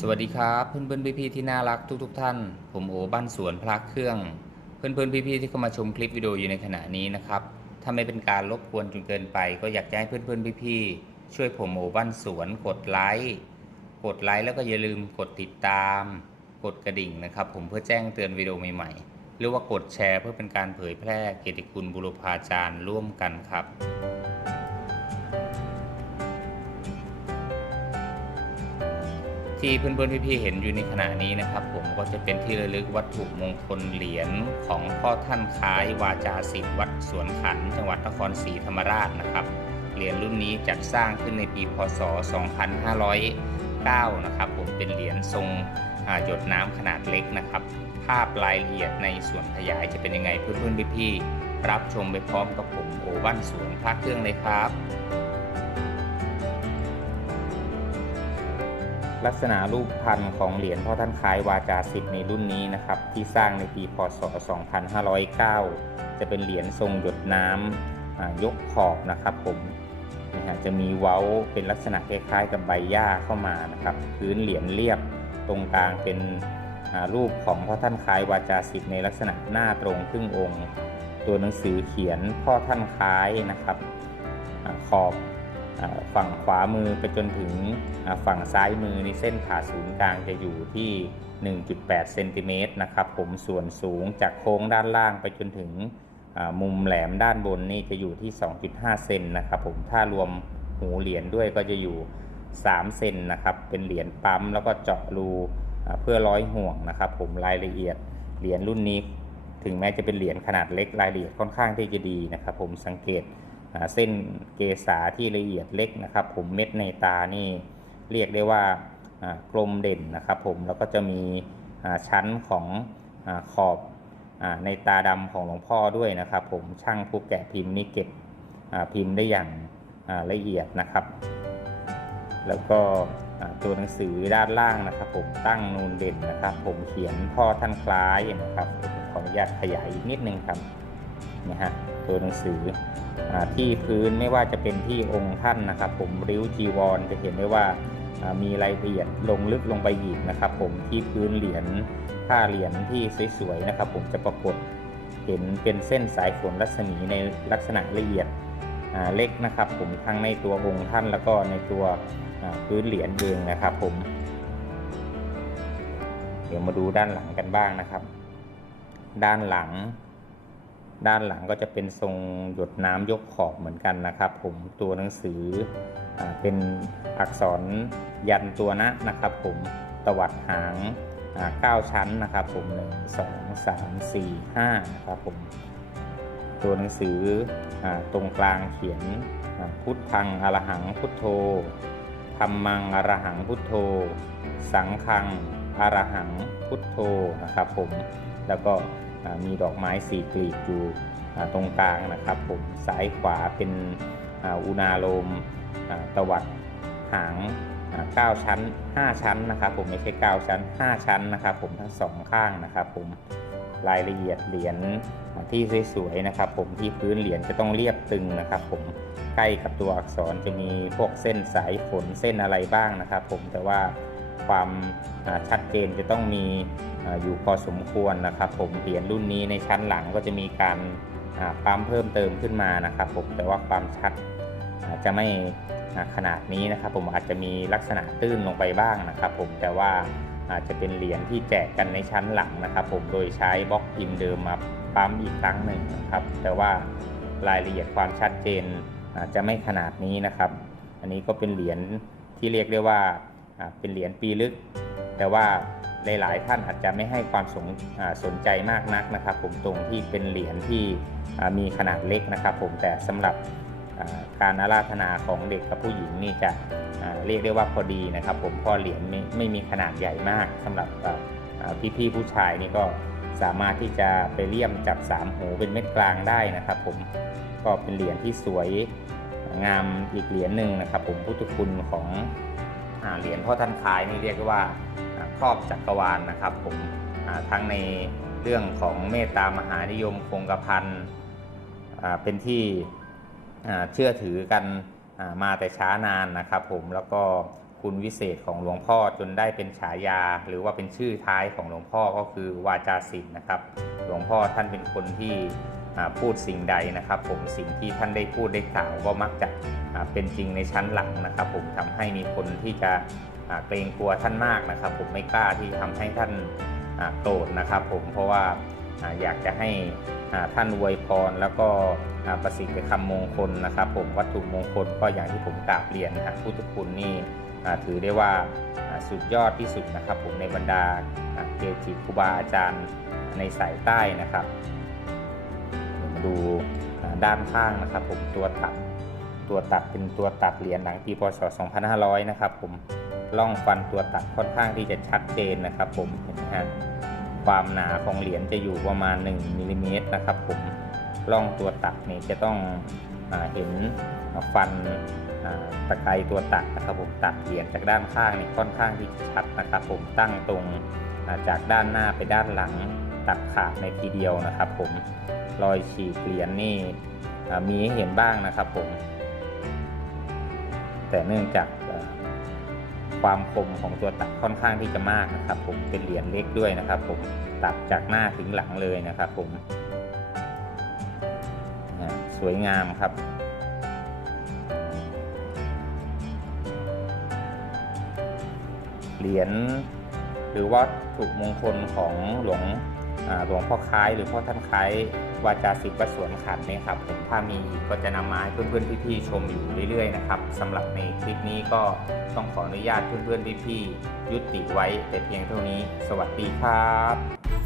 สวัสดีครับ เพื่อนเพื่อนพี่พี่ที่น่ารักทุกๆทท่าน ผมโอบ้านสวนพระเครื่อง เพื่อนเพื่อนพี่พี่ที่เข้ามาชมคลิปวิดีโออยู่ในขณะนี้นะครับถ้าไม่เป็นการรบกวนจนเกินไป ก็อยากจะให้เพื่อนเพื่อนพี่พี่ช่วยผมโอบ้านสวนกดไลค์กดไลค์แล้วก็อย่าลืมกดติดตาม กดกระดิ่งนะครับ ผมเพื่อแจ้งเตือนวิดีโอใหม่ๆหรือว่ากดแชร์เพื่อเป็นการเผยแพร่เกียรติคุณบุรพาจารย์ร่วมกันครับ ที่เพื่อนๆพี่ๆเห็นอยู่ในขณะนี้นะครับ ผมก็จะเป็นที่ระลึกวัตถุมงคลเหรียญของพ่อท่านคล้ายวาจาสิทธิ์วัดสวนขันจังหวัดนครศรีธรรมราชนะครับเหรียญรุ่นนี้จัดสร้างขึ้นในปีพศ 2509 นะครับ ผมเป็นเหรียญทรงหยดน้ำขนาดเล็กนะครับ ภาพรายละเอียดในส่วนขยายจะเป็นยังไงเพื่อนๆพี่ๆรับชมไปพร้อมกับผมโอวันสวนพระเครื่องเลยครับ ลักษณะรูปพันธ์ของเหรียญพ่อท่านคล้ายวาจาสิทธิ์ในรุ่นนี้นะครับ ที่สร้างในปีพศ 2509 จะเป็นเหรียญทรงหยดน้ำอ่ายกขอบนะครับผมนะฮะจะมีเว้าเป็นลักษณะคล้ายๆกับใบหญ้าเข้ามานะครับพื้นเหรียญเรียบตรงกลางเป็นรูปของพ่อท่านคล้ายวาจาสิทธิ์ในลักษณะหน้าตรงครึ่งองค์ ตัวหนังสือเขียนพ่อท่านคล้ายนะครับขอบ ฝั่งขวามือไปจนถึงฝั่งซ้ายมือนี่เส้นผ่าศูนย์กลางจะอยู่ที่ 1.8เซนติเมตรนะครับผมส่วนสูงจากโค้งด้านล่างไปจนถึงมุมแหลมด้านบนนี่จะอยู่ที่ 2.5 เซนนะครับผมถ้ารวมหูเหรียญด้วยก็จะอยู่ 3 เซนนะครับเป็นเหรียญปั๊มแล้วก็เจาะรูเพื่อร้อยห่วงนะครับผมรายละเอียดเหรียญรุ่นนี้ ถึงแม้จะเป็นเหรียญขนาดเล็กรายละเอียดค่อนข้างที่จะดีนะครับผมสังเกต เส้นเกษาที่ละเอียดเล็กนะครับ ผมเม็ดในตานี่เรียกได้ว่ากลมเด่นนะครับผมแล้วก็จะมีชั้นของอขอบอในตาดำของหลวงพ่อด้วยนะครับ ผมช่างผู้แกะพิมพ์นี่เก็บพิมพ์ได้อย่างละเอียดนะครับ แล้วก็ตัวหนังสือด้านล่างนะครับ ผมตั้งนูนเด่นนะครับ ผมเขียนพ่อท่านคล้ายนะครับขออนุญาตขยายอีกนิดนึงครับนะฮะ ตัวหนังสืออที่พื้นไม่ว่าจะเป็นที่องค์ท่านนะครับ ผมริ้วจีวรจะเห็นได้ว่ามีรายละเอียดลงลึกลงไปอีกนะครับ ผมที่พื้นเหรียญผ้าเหรียญที่สวยๆนะครับ ผมจะปรากฏเห็นเป็นเส้นสายฝนรัศมีในลักษณะละเอียดเล็กนะครับ ผมทั้งในตัวองค์ท่านแล้วก็ในตัวพื้นเหรียญเองนะครับ ผม เดี๋ยวมาดูด้านหลังกันบ้างนะครับ ด้านหลัง ด้านหลังก็จะเป็นทรงหยดน้ำยกขอบเหมือนกันนะครับ ผมตัวหนังสืออเป็นอักษรยันตัวนะนะครับ ผมตวัดหางอ่าเก้าชั้นนะครับ ผมหนึ่งสองสามสี่ห้านะครับผมตัวหนังสืออตรงกลางเขียนพุทธังอรหังพุทโธธรรมังอรหังพุทโธ สังฆังอรหังพุทโธนะครับ ผมแล้วก็ มีดอกไม้สี่กลีบอยู่ตรงกลางนะครับผมซ้ายขวาเป็นอุณาโลมตวัดหางอ่าเก้าชั้น 5 ชั้นนะครับผมไม่ใช่ 9 ชั้น 5 ชั้นนะครับผมทั้งสองข้างนะครับผมรายละเอียดเหรียญที่สวยๆนะครับผมที่พื้นเหรียญจะต้องเรียบตึงนะครับผมใกล้กับตัวอักษรจะมีพวกเส้นสายฝนเส้นอะไรบ้างนะครับผมแต่ว่าความชัดเจนจะต้องมี อยู่พอสมควรนะครับ ผมเหรียญรุ่นนี้ในชั้นหลังก็จะมีการปั๊มเพิ่มเติมขึ้นมานะครับผมแต่ว่าความชัดอาจจะไม่ขนาดนี้นะครับ ผมอาจจะมีลักษณะตื้นลงไปบ้างนะครับ ผมแต่ว่าอาจจะเป็นเหรียญที่แจกกันในชั้นหลังนะครับ ผมโดยใช้บล็อกพิมพ์เดิมมาปั๊มอีกครั้งหนึ่งนะครับ แต่ว่ารายละเอียดความชัดเจนอาจจะไม่ขนาดนี้นะครับ อันนี้ก็เป็นเหรียญที่เรียกได้ว่าเป็นเหรียญปีลึก แต่ว่า หลาย ๆ ท่านอาจจะไม่ให้ความสนสนใจมากนักนะครับ ผมตรงที่เป็นเหรียญที่มีขนาดเล็กนะครับ ผมแต่สำหรับการอาราธนาของเด็กกับผู้หญิงนี่จะเรียกได้ว่าพอดีนะครับ ผมเพอเหรียญไม่ไม่มีขนาดใหญ่มากสำหรับพี่ๆผู้ชายนี่ก็สามารถที่จะไปเลี่ยมจับสามหูเป็นเม็ดกลางได้นะครับ ผมก็เป็นเหรียญที่สวยงามอีกเหรียญหนึ่งนะครับ ผมพุทธคุณของ เหรียญพ่อท่านคล้ายนี่เรียกได้ว่าครอบจักรวาลนะครับผมทั้งในเรื่องของเมตตามหานิยมคงกระพันเป็นที่เชื่อถือกันมาแต่ช้านานนะครับผมแล้วก็คุณวิเศษของหลวงพ่อจนได้เป็นฉายา หรือว่าเป็นชื่อท้ายของหลวงพ่อก็คือวาจาศิลป์นะครับ หลวงพ่อท่านเป็นคนที่ พูดสิ่งใดนะครับ ผมสิ่งที่ท่านได้พูดได้กล่าวก็มักจะเป็นจริงในชั้นหลังนะครับ ผมทำให้มีคนที่จะเกรงกลัวท่านมากนะครับ ผมไม่กล้าที่ทำให้ท่านโกรธนะครับ ผมเพราะว่าอยากจะให้ท่านอวยพรแล้วก็ประสิทธิ์คำมงคลนะครับ ผมวัตถุมงคลก็อย่างที่ผมกราบเรียนนะฮะพุทธคุณนี่ถือได้ว่าสุดยอดที่สุดนะครับ ผมในบรรดาเกจิครูบาอาจารย์ในสายใต้นะครับ ดูด้านข้างนะครับผมตัวตัดตัวตัดเป็นตัวตัดเหรียญหลังปีพศ 2500 นะครับผมล่องฟันตัวตัดค่อนข้างที่จะชัดเจนนะครับผมเห็นไหมฮะความหนาของเหรียญจะอยู่ประมาณ 1มิลลิเมตรนะครับผมล่องตัวตัดนี่จะต้องอเห็นฟันตะไคร้ตัวตัดนะครับผมตัดเหรียญจากด้านข้างนี่ค่อนข้างที่จะชัดนะครับผมตั้งตรงจากด้านหน้าไปด้านหลังตัดขาดในทีเดียวนะครับผม รอยฉีกเหรียญนี่มีให้เห็นบ้างนะครับผม แต่เนื่องจากความคมของตัวตัดค่อนข้างที่จะมากนะครับ ผมเป็นเหรียญเล็กด้วยนะครับ ผมตัดจากหน้าถึงหลังเลยนะครับ ผมสวยงามครับเหรียญหรือว่าถูกมงคลของหลวงหลวงพ่อคล้ายหรือพ่อท่านคล้าย วาจาศิษย์วัดสวนขันเนี่ยครับผมถ้ามีกก็จะนำมาให้เพื่อนๆพี่ๆชมอยู่เรื่อยๆนะครับสำหรับในคลิปนี้ก็ต้องขออนุญาตเพื่อนๆพี่ๆยุติไว้แต่เพียงเท่านี้ สวัสดีครับ